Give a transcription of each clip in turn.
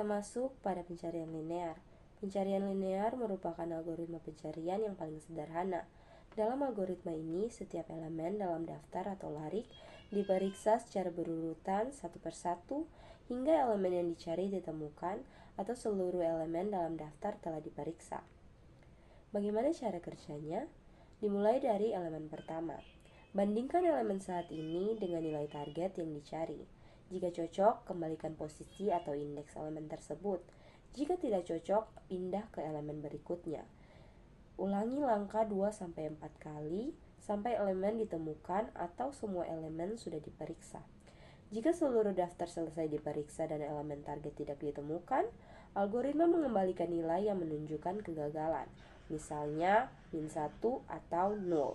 Kita masuk pada pencarian linear. Pencarian linear merupakan algoritma pencarian yang paling sederhana. Dalam algoritma ini, setiap elemen dalam daftar atau larik diperiksa secara berurutan satu persatu hingga elemen yang dicari ditemukan atau seluruh elemen dalam daftar telah diperiksa. Bagaimana cara kerjanya? Dimulai dari elemen pertama. Bandingkan elemen saat ini dengan nilai target yang dicari. Jika cocok, kembalikan posisi atau indeks elemen tersebut. Jika tidak cocok, pindah ke elemen berikutnya. Ulangi langkah 2-4 kali sampai elemen ditemukan atau semua elemen sudah diperiksa. Jika seluruh daftar selesai diperiksa dan elemen target tidak ditemukan, algoritma mengembalikan nilai yang menunjukkan kegagalan, misalnya -1 atau 0.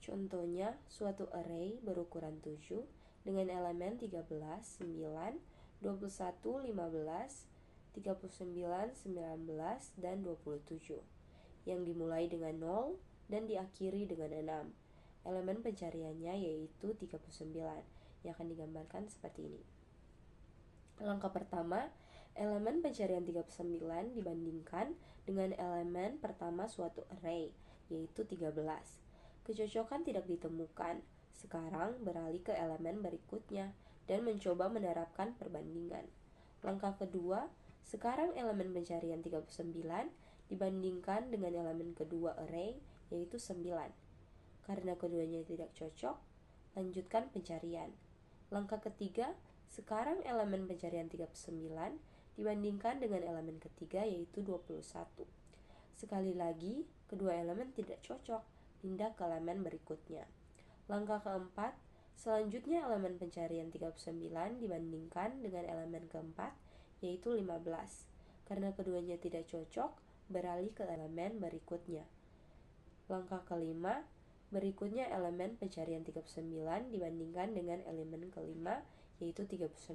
Contohnya, suatu array berukuran 7 dengan elemen 13, 9, 21, 15, 39, 19, dan 27 yang dimulai dengan 0 dan diakhiri dengan 6. Elemen pencariannya yaitu 39 yang akan digambarkan seperti ini. Langkah pertama, elemen pencarian 39 dibandingkan dengan elemen pertama suatu array yaitu 13. Kecocokan tidak ditemukan. Sekarang beralih ke elemen berikutnya dan mencoba menerapkan perbandingan. Langkah kedua, sekarang elemen pencarian 39 dibandingkan dengan elemen kedua array yaitu 9. Karena keduanya tidak cocok, lanjutkan pencarian. Langkah ketiga, sekarang elemen pencarian 39 dibandingkan dengan elemen ketiga yaitu 21. Sekali lagi, kedua elemen tidak cocok, pindah ke elemen berikutnya. Langkah keempat, selanjutnya elemen pencarian 39 dibandingkan dengan elemen keempat yaitu 15. Karena keduanya tidak cocok, beralih ke elemen berikutnya. Langkah kelima, berikutnya elemen pencarian 39 dibandingkan dengan elemen kelima yaitu 39.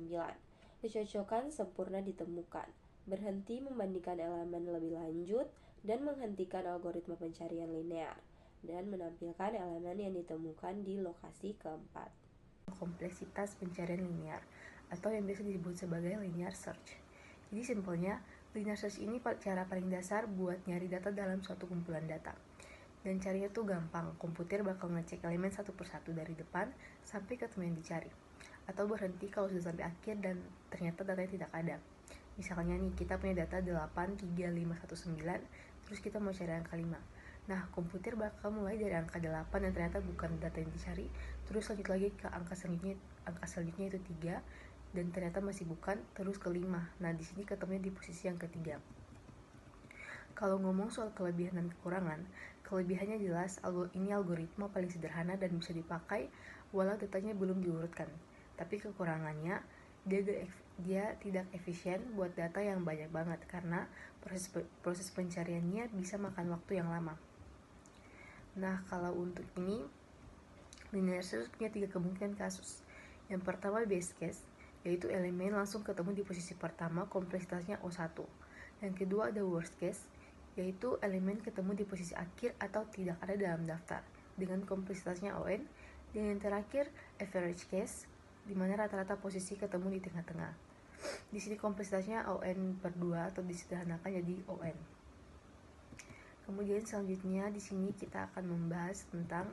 Kecocokan sempurna ditemukan. Berhenti membandingkan elemen lebih lanjut dan menghentikan algoritma pencarian linear dan menampilkan elemen yang ditemukan di lokasi keempat. Kompleksitas pencarian linear atau yang biasa disebut sebagai linear search. Jadi simpelnya, linear search ini cara paling dasar buat nyari data dalam suatu kumpulan data. Dan carinya tuh gampang, komputer bakal ngecek elemen satu persatu dari depan sampai ketemu yang dicari. Atau berhenti kalau sudah sampai akhir dan ternyata datanya tidak ada. Misalnya nih, kita punya data 83519, terus kita mau cari angka 5. Nah, komputer bakal mulai dari angka 8 yang ternyata bukan data yang dicari, terus lanjut lagi ke angka selanjutnya itu 3 dan ternyata masih bukan, terus ke 5. Nah, di sini ketemunya di posisi yang ketiga. Kalau ngomong soal kelebihan dan kekurangan, kelebihannya jelas ini algoritma paling sederhana dan bisa dipakai walau datanya belum diurutkan. Tapi kekurangannya, dia tidak efisien buat data yang banyak banget karena proses pencariannya bisa makan waktu yang lama. Nah, kalau untuk ini, linear search punya 3 kemungkinan kasus. Yang pertama base case, yaitu elemen langsung ketemu di posisi pertama, kompleksitasnya O1. Yang kedua ada worst case, yaitu elemen ketemu di posisi akhir atau tidak ada dalam daftar, dengan kompleksitasnya ON. Dan yang terakhir, average case, di mana rata-rata posisi ketemu di tengah-tengah. Di sini kompleksitasnya ON/2 atau disederhanakan jadi ON. Kemudian selanjutnya di sini kita akan membahas tentang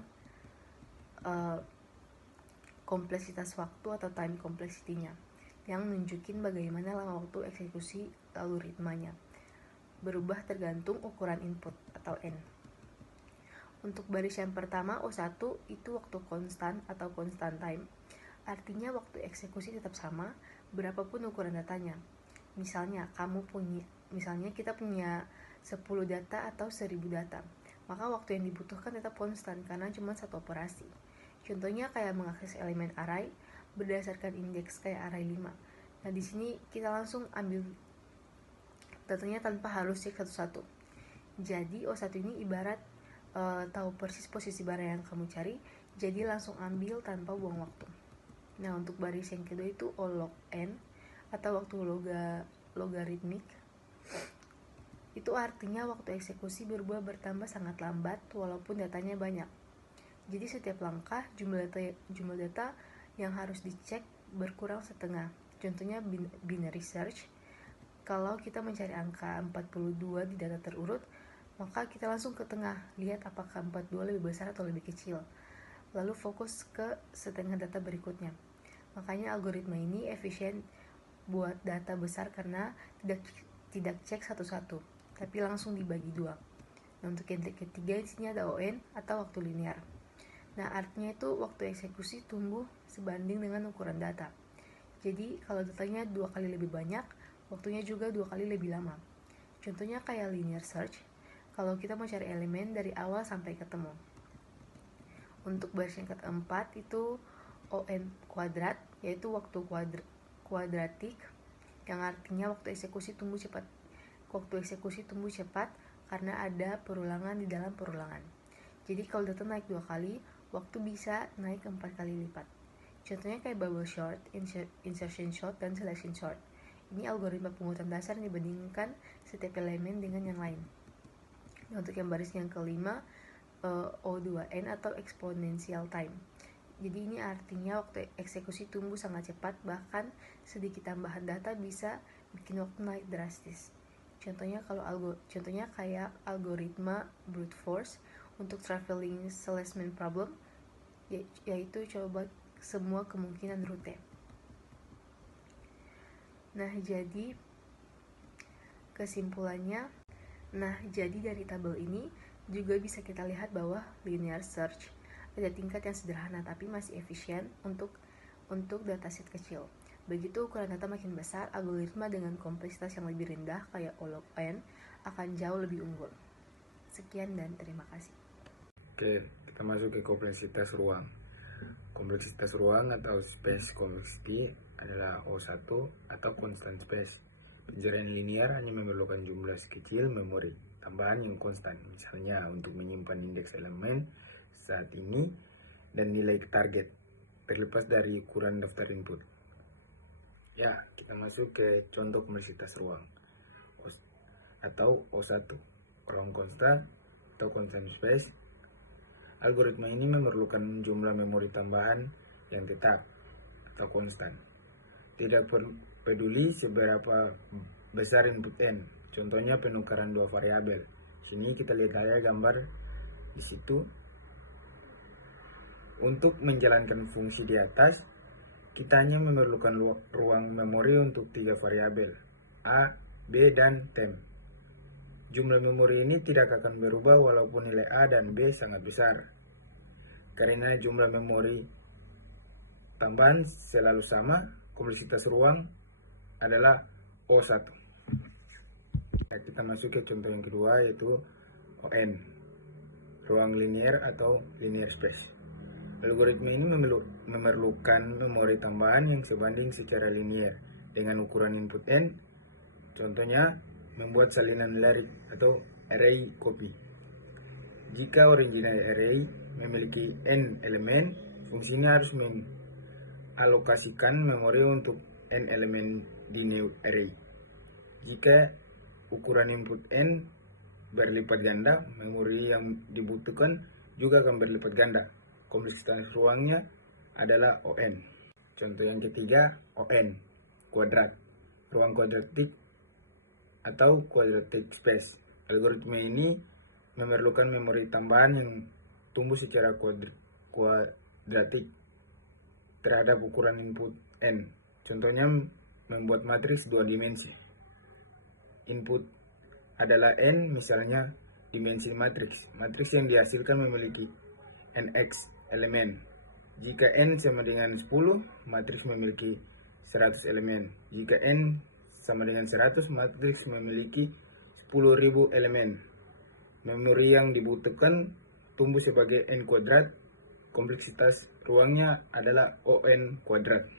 kompleksitas waktu atau time complexity-nya yang nunjukin bagaimana lama waktu eksekusi algoritmanya. Berubah tergantung ukuran input atau N. Untuk baris yang pertama O1 itu waktu konstan atau constant time. Artinya waktu eksekusi tetap sama berapapun ukuran datanya. Misalnya kita punya 10 data atau 1000 data, maka waktu yang dibutuhkan tetap konstan karena cuma satu operasi. Contohnya kayak mengakses elemen array berdasarkan indeks kayak array 5. Nah, di sini kita langsung ambil datanya tanpa harus cek satu-satu. Jadi O1 ini ibarat tahu persis posisi barang yang kamu cari, jadi langsung ambil tanpa buang waktu. Nah, untuk baris yang kedua itu O log n atau waktu logaritmik. Itu artinya waktu eksekusi bertambah sangat lambat walaupun datanya banyak. Jadi setiap langkah jumlah data yang harus dicek berkurang setengah. contohnya binary search. Kalau kita mencari angka 42 di data terurut, maka kita langsung ke tengah, lihat apakah 42 lebih besar atau lebih kecil. Lalu fokus ke setengah data berikutnya. Makanya algoritma ini efisien buat data besar karena tidak cek satu-satu, tapi langsung dibagi dua. Nah, untuk yang ketiga di sini ada ON atau waktu linear. Nah, artinya itu waktu eksekusi tumbuh sebanding dengan ukuran data. Jadi, kalau datanya 2 kali lebih banyak, waktunya juga 2 kali lebih lama. Contohnya kayak linear search, kalau kita mau cari elemen dari awal sampai ketemu. Untuk baris yang keempat itu ON kuadrat, yaitu waktu kuadratik, yang artinya waktu eksekusi tumbuh cepat. Waktu eksekusi tumbuh cepat karena ada perulangan di dalam perulangan. Jadi kalau data naik 2 kali, waktu bisa naik 4 kali lipat. Contohnya kayak bubble sort, insertion sort, dan selection sort. Ini algoritma pengurutan dasar yang dibandingkan setiap elemen dengan yang lain. Nah, untuk yang baris yang kelima, O2N atau exponential time. Jadi ini artinya waktu eksekusi tumbuh sangat cepat, bahkan sedikit tambahan data bisa bikin waktu naik drastis. Contohnya kayak algoritma brute force untuk traveling salesman problem, yaitu coba semua kemungkinan rute. Nah, jadi kesimpulannya, jadi dari tabel ini juga bisa kita lihat bahwa linear search ada tingkat yang sederhana tapi masih efisien untuk dataset kecil. Begitu ukuran data makin besar, algoritma dengan kompleksitas yang lebih rendah kayak O log n akan jauh lebih unggul. Sekian dan terima kasih. Oke, kita masuk ke kompleksitas ruang. Kompleksitas ruang atau space complexity adalah O1 atau constant space. Pencarian linear hanya memerlukan jumlah kecil memori tambahan yang konstan, misalnya untuk menyimpan indeks elemen saat ini dan nilai target, terlepas dari ukuran daftar input. Ya, kita masuk ke contoh kompleksitas ruang atau O1, ruang konstan atau constant space. Algoritma ini memerlukan jumlah memori tambahan yang tetap atau konstan. Tidak peduli seberapa besar input n. Contohnya penukaran dua variabel. Sini kita lihat aja gambar di situ. Untuk menjalankan fungsi di atas, kita hanya memerlukan ruang memori untuk 3 variabel, A, B, dan temp. Jumlah memori ini tidak akan berubah walaupun nilai A dan B sangat besar. Karena jumlah memori tambahan selalu sama, kompleksitas ruang adalah O1. Kita masuk ke contoh yang kedua, yaitu ON, ruang linear atau linear space. Algoritma ini memerlukan memori tambahan yang sebanding secara linear dengan ukuran input n. Contohnya membuat salinan larik atau array copy. Jika original array memiliki n elemen, fungsinya harus mengalokasikan memori untuk n elemen di new array. Jika ukuran input n berlipat ganda, memori yang dibutuhkan juga akan berlipat ganda. Kompleksitas ruangnya adalah ON. Contoh yang ketiga, ON, kuadrat, ruang kuadratik atau quadratic space. Algoritma ini memerlukan memori tambahan yang tumbuh secara kuadratik terhadap ukuran input n. Contohnya membuat matriks 2 dimensi. Input adalah n, misalnya dimensi matriks. Matriks yang dihasilkan memiliki nx elemen. Jika n sama dengan 10, matriks memiliki 100 elemen. Jika n sama dengan 100, matriks memiliki 10.000 elemen. Memori yang dibutuhkan tumbuh sebagai n kuadrat. Kompleksitas ruangnya adalah ON kuadrat.